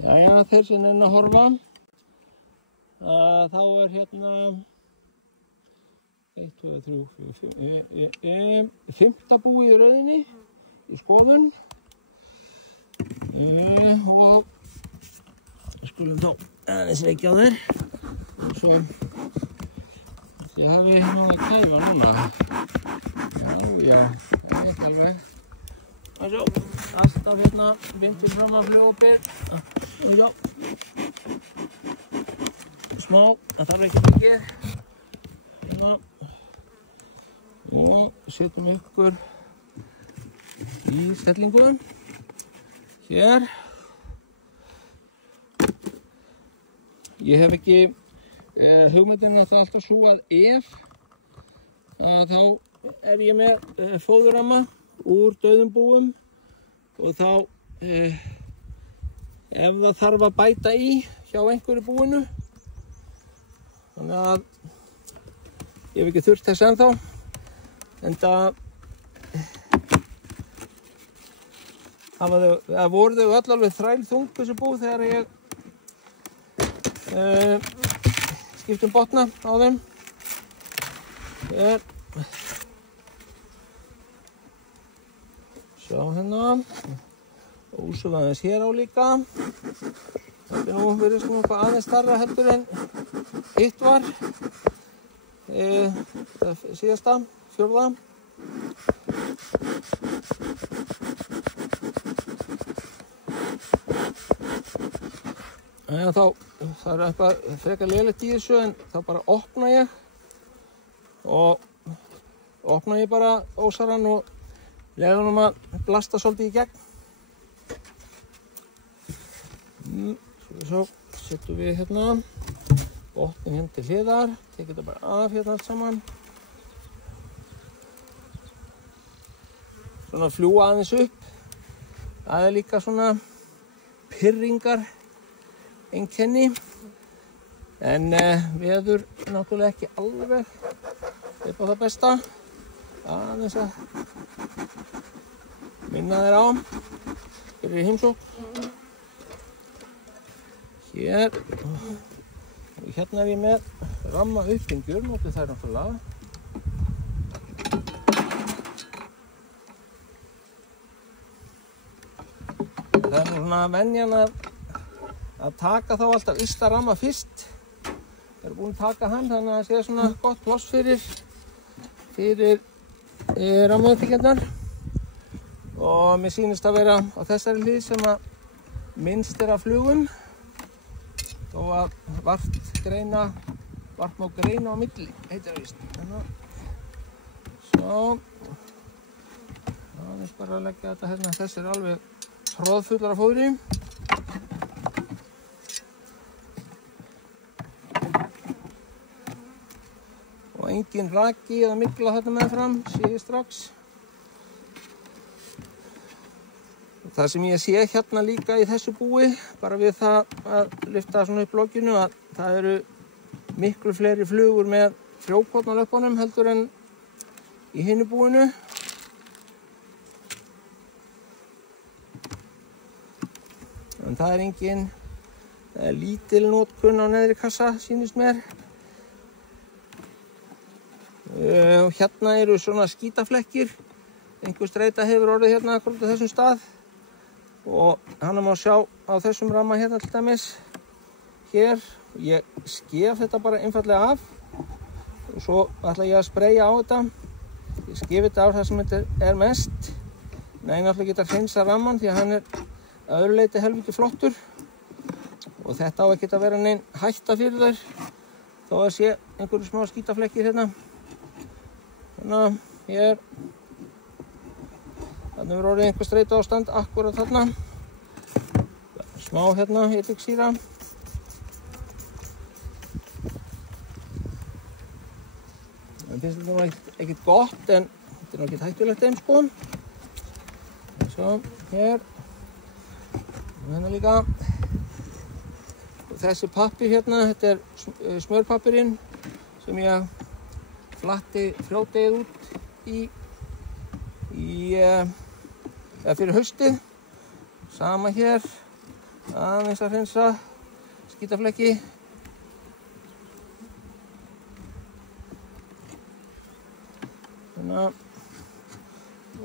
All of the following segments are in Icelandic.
Jæja, þeir sem að horfa, þá hérna 1, 2, 3, 4, 5. búið í rauðinni í skoðun og skulum þá aðeins reykja á þeir og svo þið hafið hérna að kæfa núna. Já, ekki alveg. Og svo, alltaf hérna vindur fram að flugopið. Og svo, smá, það þarf ekki mikið. Hérna. Og setjum ykkur í stellingu. Hér. Ég hef ekki, hugmyndin er það alltaf svo að þá er ég með fóðurramma úr dauðum búum og þá ef það þarf að bæta í hjá einhverju búinu þannig að ég hef ekki þurft þess ennþá enda það voru þau öll alveg þrælþung þessu bú þegar ég skiptum botna á þeim hér sjá hérna og svo aðeins hér á líka þetta nú virðist nú eitthvað aðeins stærra heldur en hitt var það síðasta, 4. Já, þá það er eitthvað frekar lélegt í þessu en þá bara opna ég bara ósarann og leyfa honum að blasta svolítið í gegn. Svo setjum við hérna botnin hérna til hliðar, tekið þetta bara af hérna allt saman. Svona fljúga aðeins upp. Það er líka svona pirringar einkenni en veður náttúrulega ekki alveg upp á það besta aðeins að minna þér á fyrir heimsókn hér og hérna er ég með ramma uppbyggjur notið þær náttúrulega það er svona venjan að taka þá alltaf ysta ramma fyrst. Ég er búinn að taka hann þannig að það sé svona gott pláss fyrir rammaútbyggjarnar og mér sýnist að vera á þessari hlið sem að minnst er af flugum og að vart má greina á milli, heitir það víst. Svo, aðeins bara að leggja þetta hérna, þessi er alveg hroðfullar af fóðri. Engin raki eða mygla þetta meðfram, sé ég strax. Það sem ég sé hérna líka í þessu búi, bara við það að lyfta svona upp lokinu, að það eru miklu fleiri flugur með frjókorn á löppunum heldur en í hinu búinu. En það er engin lítil notkun á neðri kassa, sýnist mér. Og hérna eru svona skítaflekkir einhver streita hefur orðið hérna akkurat á þessum stað og hana má sjá á þessum ramma hérna til dæmis hér, ég skef þetta bara einfallega af og svo ætla ég að spreyja á þetta ég skef þetta á það sem þetta er mest nei, náttúrulega geta að hreinsa ramman því að hann er að öðru leyti helviti flottur og þetta á ekki að vera nein hætta fyrir þær þó að sé einhverju smá skítaflekkir hérna hérna, hér þannig verður orðið einhver streita ástand akkurat þarna smá hérna, eddiksýra það finnst þetta nú ekkert gott en þetta er nú ekkert hættulegt eins sko svo, hér og hérna líka og þessi pappír hérna, þetta er smjörpappírinn sem ég flatti frjódegið út fyrir haustið. Sama hér. aðeins að hreinsa skítaflekki. Þannig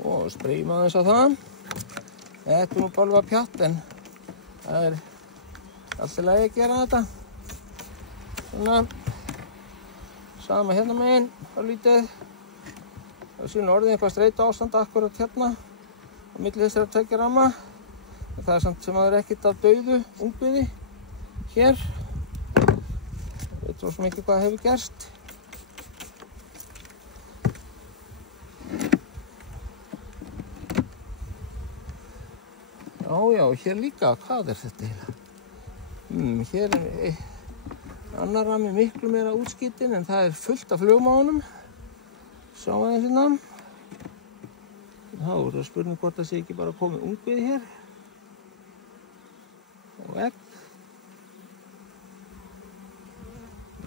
og spreyjum aðeins á það. Þetta nú bara pjatt en það allt í lagi að gera þetta. Svona sama hérna megin á lítið. Það sé orðið eitthvað streita ástand akkurat hérna á milli þessara tveggja ramma. Það er samt sem að það ekkert af dauðu ungviði hér. Ég veit svo sem ekki hvað hefur gerst. Já, hér líka. Hvað er þetta eiginlega? Hér annar rammi miklu meira útskítinn en það er fullt af flugum á honum. Sjáum við hérna. Þá er það spurning hvort það sé ekki bara komið ungviði hér. Og egg.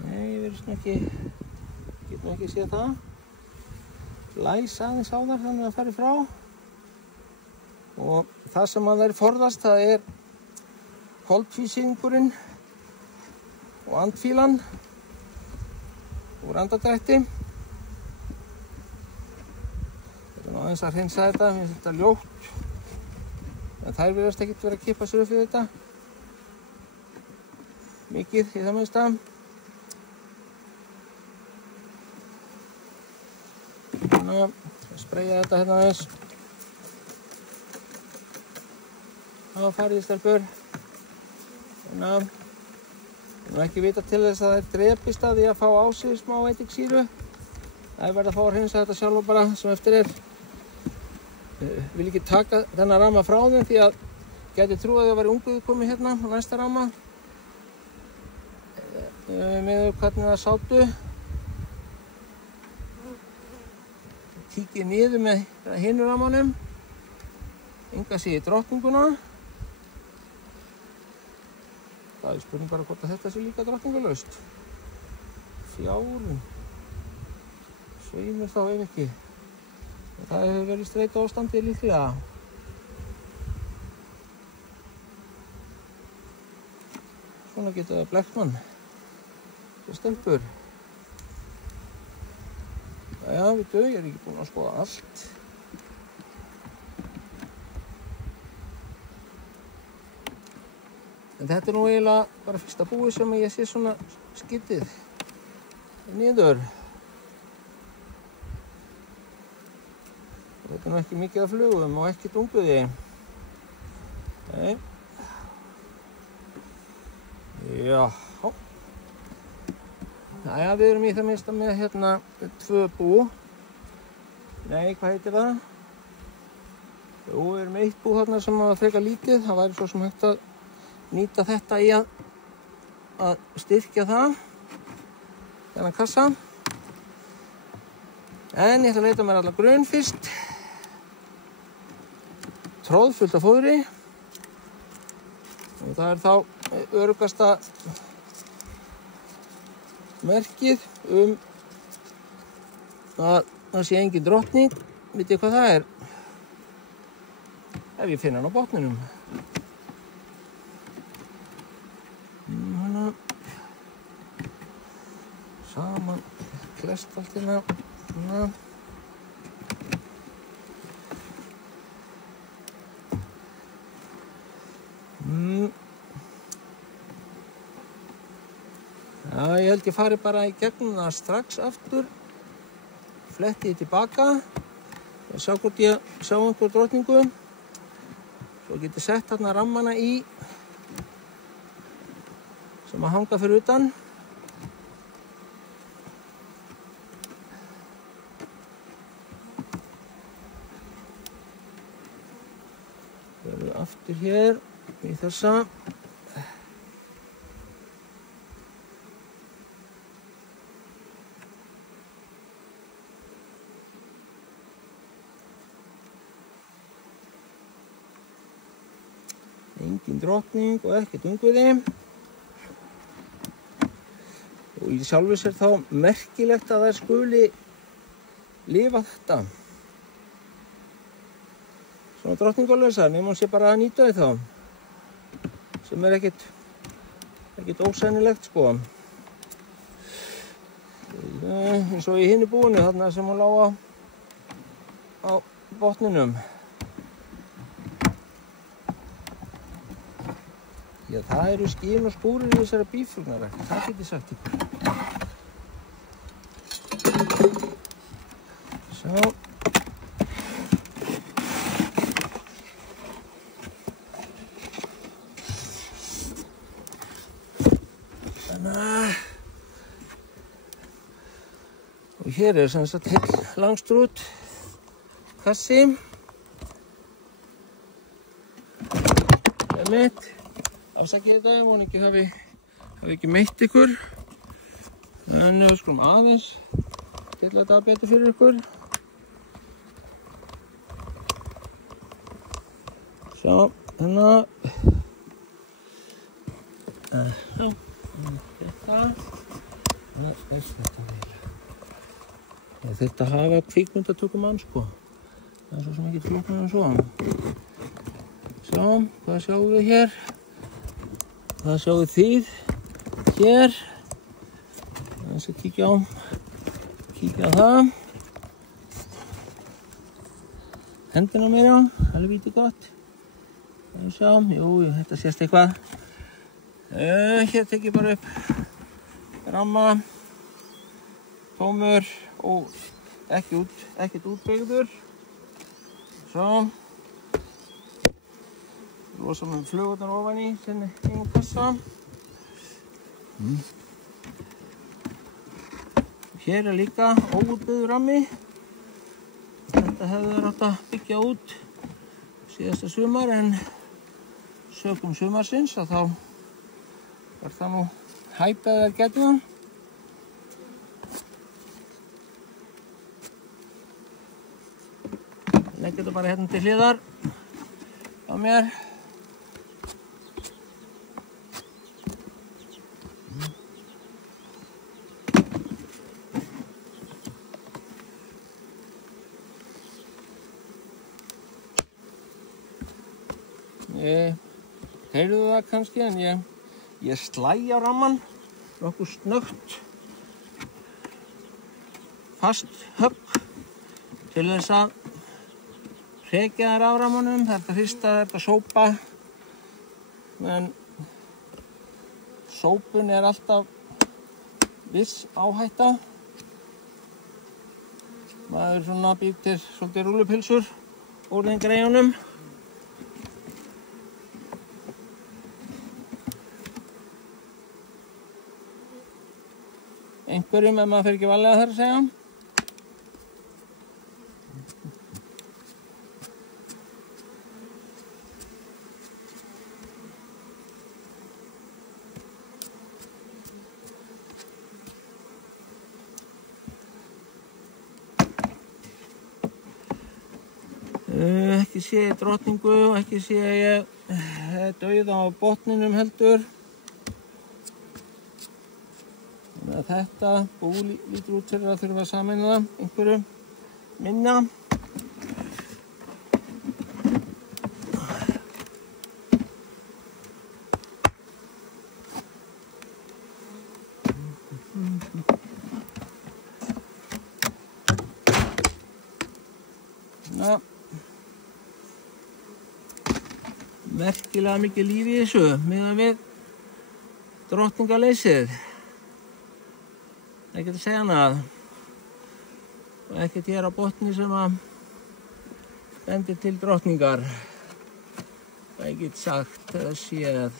Nei, ég verðist ekki, getum ekki séð það. Læs aðeins á þar þannig að það fari frá. Og það sem að þær forðast, það er koltvísýringurinn og andfílan úr andardrætti. Þetta er nú aðeins að hreinsa þetta, mér finnst þetta ljótt. En þær virðast ekkert vera að kippa sér upp við þetta. Mikið í það minnsta. Þannig að spreyja þetta hérna aðeins. Það farið í stelpur. Þannig að það ekki vita til þess að þær drepist að því að fá á sig smá eitíksýru. Það er verið að fá að hreinsa þetta sjálf bara sem eftir er. Vil ekki taka þennan ramma frá þeim því að gæti trúið að það væri ungviði komið hérna á næsta ramma. Með hvernig það sátu. Kíkið niður með hinu rammanum. Enga sig í drottninguna. Það er spurning bara hvort að þetta sé líka drottningalaust. Fjárinn. Sveimur þá ef ekki. Það hefur verið streita ástandi líklega. Svona getur það blekkmann. Svo stelpur. Jæja, veitu, ég er ekki búinn að skoða allt. En þetta er nú eiginlega bara fyrsta búið sem ég sé svona skítið niður. Þetta er nú ekki mikið af flugum og ekkert ungviði. Nei. Já. Jæja, við erum í það minnsta með hérna 2 bú. Nei, hvað heitir það? Jú, við erum með 1 bú þarna sem var frekar lítið. Það væri svo sem hægt að nýta þetta í að styrkja það, þennan kassa. En ég ætla að leita mér allar grunn fyrst. Tróð fullt af fóðri. Og það er þá öruggasta merkið að það sé engin drottning. Vitið þið hvað það er? Ef ég finn hann á botninum. Saman klest allt hérna. Já, ég held ég fari bara í gegnum það strax aftur. Fletti ég tilbaka. Og sjá hvort ég sjá einhver drottningu. Svo get ég sett þarna rammana í sem að hanga fyrir utan. Verður aftur hér í þessa. Engin drottning og ekkert ungviði. Og í sjálfu sér þá merkilegt að þær skuli lifa þetta. Svona drottningalausar, nema hún sé bara að nýta þau þá. sem ekkert ósennilegt sko. Eins og í hinni búinu þarna sem hún lá á botninum. Já, það eru skin og skúrir í þessari býflugnarækt, það get ég sagt ykkur. Svo. Og hér sem sagt heill langstrút kassi. Mitt. Afsakið þetta, ég vona ekki hafi ekki meitt ykkur. En við skulum aðeins til þetta betur fyrir ykkur. Svo, hérna. Þetta. Ég þurfti að hafa kvikmyndatökumann sko. Það svo sem ekki flóknar en svo. Svo, hvað sjáum við hér? Það sjáum við þið hér. Það skal kíkja á það. Hendina mér já, helvíti gott. Það sjá, jú, þetta sést eitthvað. Hér tek ég bara upp ramma, tómur og ekkert útbyggður. Svo. Losa með flugurnar ofan í sinni eigin kassa. Hér líka óútbyggður rammi. Þetta hefði þær átt að byggja út síðasta sumar en sökum sumarsins að þá var það nú hæpið að þær gætu það. Legg þetta bara hérna til hliðar á mér. Heyrðu það kannski en ég slæ á ramman nokkuð snöggt fast högg til þess að hrekja þær á rammanum. Það er að hrista, það er að sópa en sópun er alltaf viss áhætta. Maður svona býr til svolítið rúllupylsur úr þeim greyjunum. Einhverjum ef maður fer ekki varlega þar að segja. Ekki sé ég drottningu, ekki sé ég dauða á botninum heldur. Þetta bú lítur út fyrir að þurfa að sameina það einhverju minna. Merkilega mikið líf í þessu miðað við drottningaleysið. Ekkert að segja annað. Og ekkert hér á botni sem að bendir til drottningar. Það er ekkert sagt eða séð.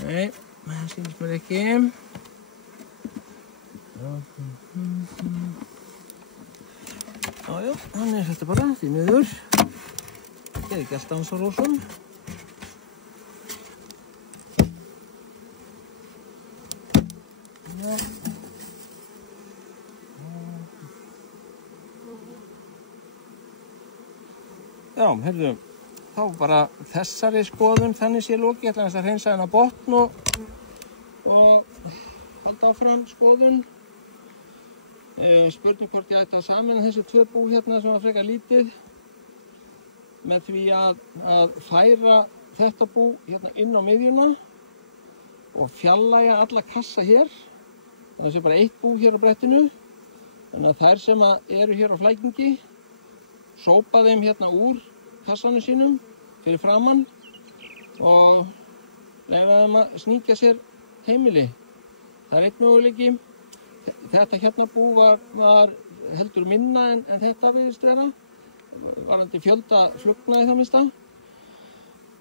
Nei, það sýnist mér ekki. Jájá, þannig er þetta bara því miður. Þetta er ekki alltaf eins og rósum. Já, heyrðu, þá bara þessari skoðun þannig sé lokið. Ég ætla að hreinsa hérna botn og halda áfram skoðun. Spurning hvort ég ætti að sameina þessi tvö bú hérna sem var frekar lítið með því að færa þetta bú hérna inn á miðjuna og fjarlægja alla kassa hér. Þannig að það sé bara eitt bú hér á brettinu. Þannig að þær sem eru hér á flækingi, sópa þeim hérna úr kassanum sínum fyrir framann og leyfa þeim að sníkja sér heimili. Það er einn möguleiki. Þetta hérna bú var heldur minna en þetta virðist vera, varðandi fjölda flugna í það minnsta.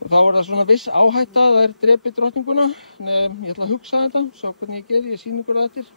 Og þá er það svona viss áhætta að þær drepi drottninguna. Ég ætla að hugsa þetta, sjá hvernig ég geri, ég sýni ykkur það eftir.